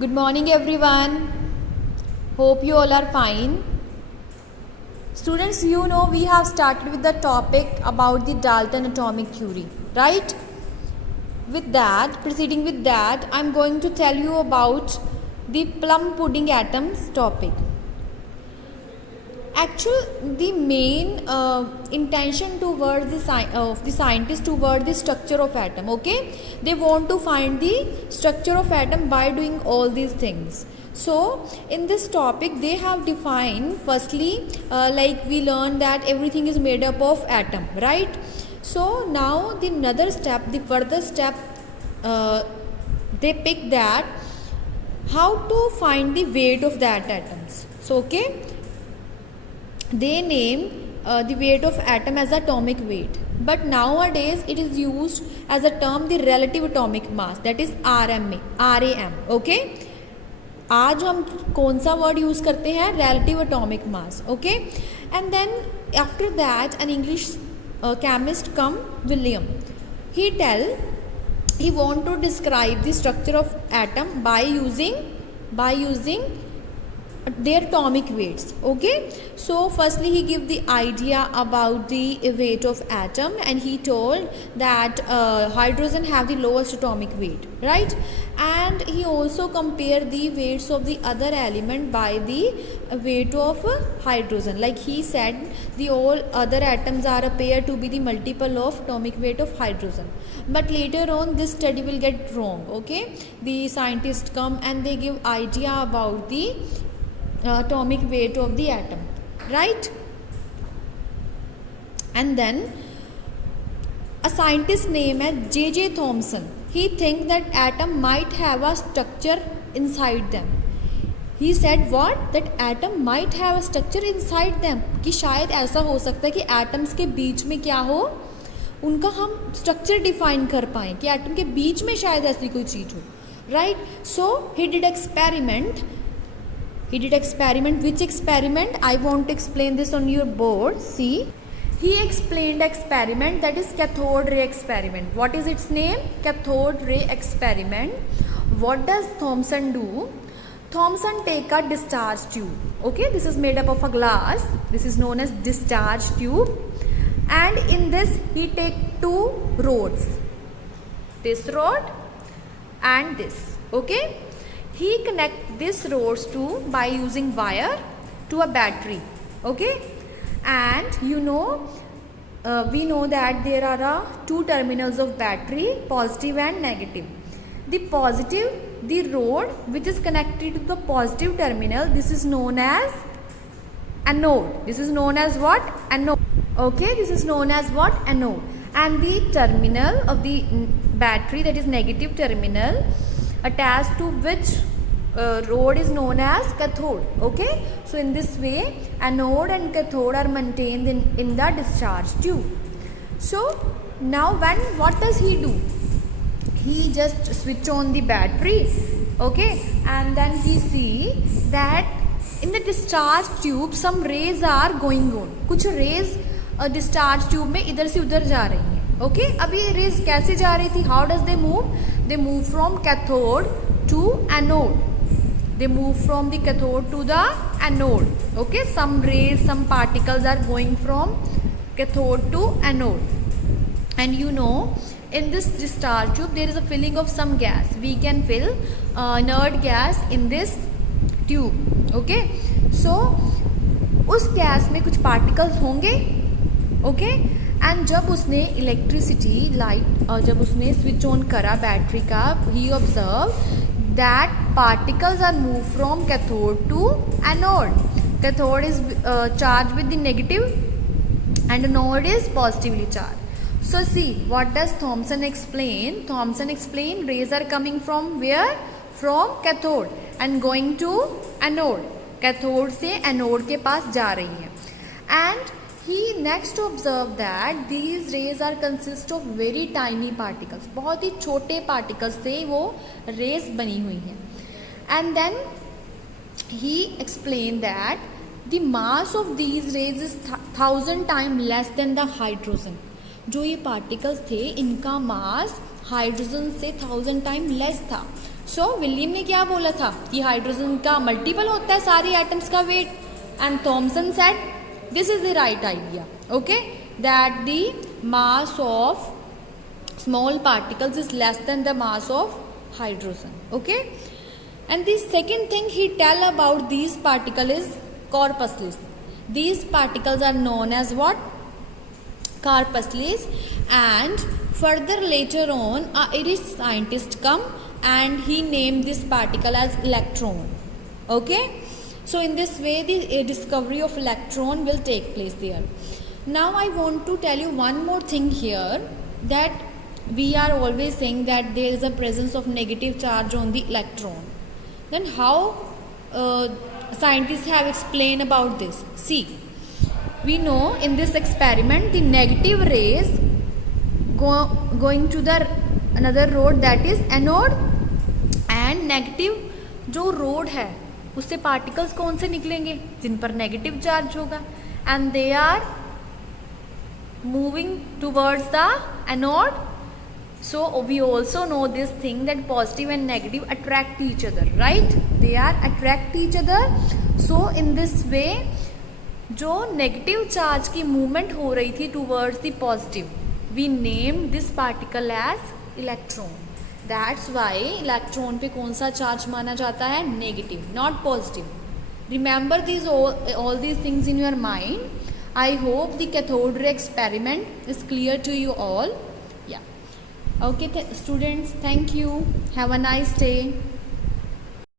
Good morning everyone. Hope you all are fine. Students, you know we have started with the topic about the Dalton atomic theory, right? Proceeding with that, I am going to tell you about the plum pudding atoms topic. Actually, the main intention towards the scientist toward the structure of atom, okay? They want to find the structure of atom by doing all these things. So, in this topic, they have defined firstly, like we learned that everything is made up of atom, right? So, now the further step, they pick that how to find the weight of that atoms. So, okay, they name the weight of atom as atomic weight, but nowadays it is used as a term the relative atomic mass, that is RAM. okay, आज हम कौन सा word use करते हैं? relative atomic mass. okay, and then after that an English chemist come, William. He want to describe the structure of atom by using their atomic weights. okay, so firstly he give the idea about the weight of atom, and he told that hydrogen have the lowest atomic weight, right? And he also compare the weights of the other element by the weight of hydrogen. Like he said, the all other atoms are appear to be the multiple of atomic weight of hydrogen, but later on this study will get wrong. okay, the scientists come and they give idea about the atomic weight of the atom, right? And then a scientist named as J.J. Thomson, he think that atom might have a structure inside them. He said what? That atom might have a structure inside them, कि शायद ऐसा हो सकता है कि atoms के बीच में क्या हो, उनका हम structure define कर पाएँ, कि atom के बीच में शायद ऐसी कोई चीज़ हो, right? So he did experiment. Which experiment? I want to explain this on your board. See, he explained experiment, that is cathode ray experiment. What is its name? Cathode ray experiment. What does Thomson do? Thomson take a discharge tube. okay, this is made up of a glass. This is known as discharge tube, and in this he take two rods, this rod and this. okay, he connect this rods by using wire to a battery. okay, and we know that there are two terminals of battery, positive and negative. The positive, the rod which is connected to the positive terminal, this is known as anode. This is known as what? Anode. okay, this is known as what? Anode. And the terminal of the battery, that is negative terminal, attached to which rod is known as cathode. okay, so in this way anode and cathode are maintained in the discharge tube. So now what does he do? He just switch on the battery. okay, and then he see that in the discharge tube some rays are going on. कुछ rays discharge tube में इधर से उधर जा रही हैं. okay, अब ये rays कैसे जा रही थी? How does they move? They move from cathode to anode. They move from the cathode to the anode. okay, some rays, some particles are going from cathode to anode. And in this discharge tube there is a filling of some gas. We can fill inert gas in this tube. okay, so उस gas में कुछ particles होंगे. okay, and जब उसने electricity light जब उसने switch on करा battery का, he observed that particles are moved from cathode to anode. Cathode is charged with the negative and anode is positively charged. So see, what does Thomson explain? Thomson explained rays are coming from where? From cathode and going to anode. Cathode से anode के पास जा रही है. And he next observed that these rays are consist of very tiny particles. बहुत ही छोटे particles से वो rays बनी हुई हैं. And then he explained that the mass of these rays is 1000 times less than the hydrogen. जो ये particles थे इनका mass हाइड्रोजन से 1000 टाइम लेस था. सो विलियम ने क्या बोला था कि हाइड्रोजन का मल्टीपल होता है सारी एटम्स का weight, and Thomson said this is the right idea, okay, that the mass of small particles is less than the mass of hydrogen, okay. And the second thing he tell about these particles is corpuscles. These particles are known as what? Corpuscles. And further later on a Irish scientist come and he named this particle as electron, okay. So in this way the discovery of electron will take place there. Now I want to tell you one more thing here, that we are always saying that there is a presence of negative charge on the electron. Then how scientists have explained about this? See, we know in this experiment the negative rays going to the another road, that is anode, and negative जो rod है उससे particles कौन से निकलेंगे? जिन पर negative charge होगा, and they are moving towards the anode. So we also know this thing that positive and negative attract each other, right? They are attract each other. So in this way जो negative charge की movement हो रही थी towards the positive, we name this particle as electron. That's why electron पे कौन सा charge माना जाता है? Negative, not positive. Remember this all these things in your mind. I hope the cathode ray experiment is clear to you all. Okay, students, thank you. Have a nice day.